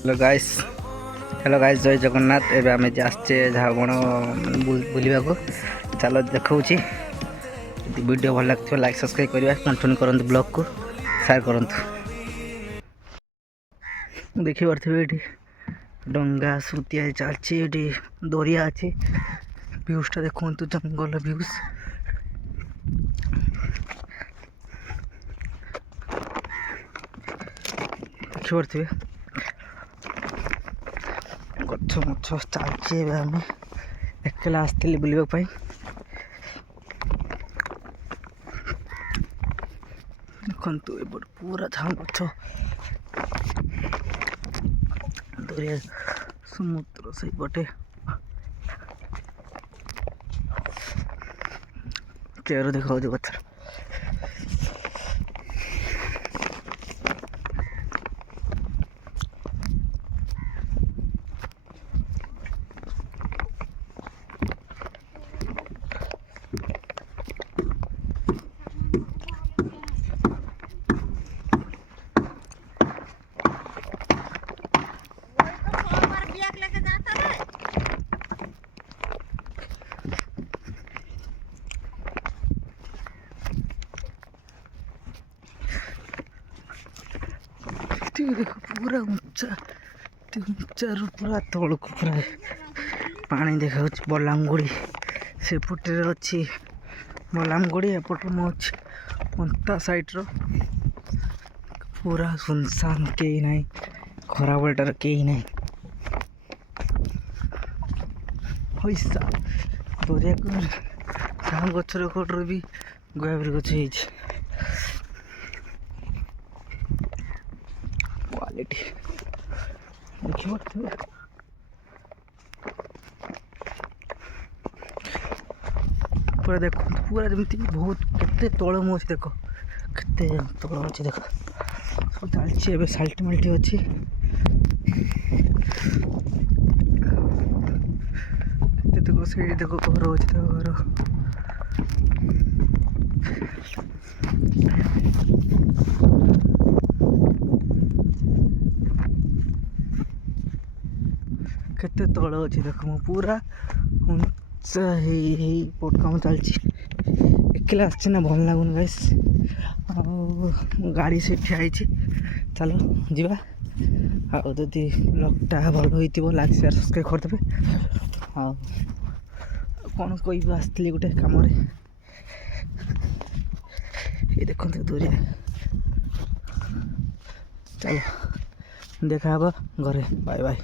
Hello guys जय जगन्नाथ। एबे आमे जास्ते झाबण बुलिबा को चलो देखौछि। वीडियो भल लगथियो लाइक सब्सक्राइब करिवा, कंटिन्यू करंतु, ब्लॉग को शेयर करंतु। देखि परथिबे एठी डंगा सुतिया चलछि, एठी दोरिया अछि। व्यूजटा देखंतु, जंगल व्यूज। देखि परथिबे गछ मछ चलछि। एबे आमे एकला आस्थिली बुलिबा पई। देखंतु ए पूरा झाड़ गछ, दरिया समुद्र से पटे चेहरा देखा गछ। देखो पूरा ऊंचा पूरा तल को पूरा पानी देखा बलांगुड़ी से पटे अच्छी। बलांगुड़ी एपट अच्छी अंता साइड रो पूरा सुनसान, कहीं नहीं खरा बेलटार कहीं नहीं। पैसा दरिया को गचर कटर भी गुआबरी गछ क्वालिटी देखिए पूरा। देखो पूरा जमी बहुत केते तल मुझे देख केते तल अच्छे देख सब चलती। साल्टी माल्टी अच्छी देखो से देखो घर अच्छे घर केते तल अच्छे देख मु पूरा उंचा पोट काम चलती। एकला आसना भल लगुन गाइस। गाड़ी से ठियाई चलो जीवा। आदि ब्लॉगटा भल हो लाइक शेयर सब्सक्राइब करदेवे। कौन कह आसती गोटे कम ये देखते दूरिया। चलो देखा घरे। Bye bye.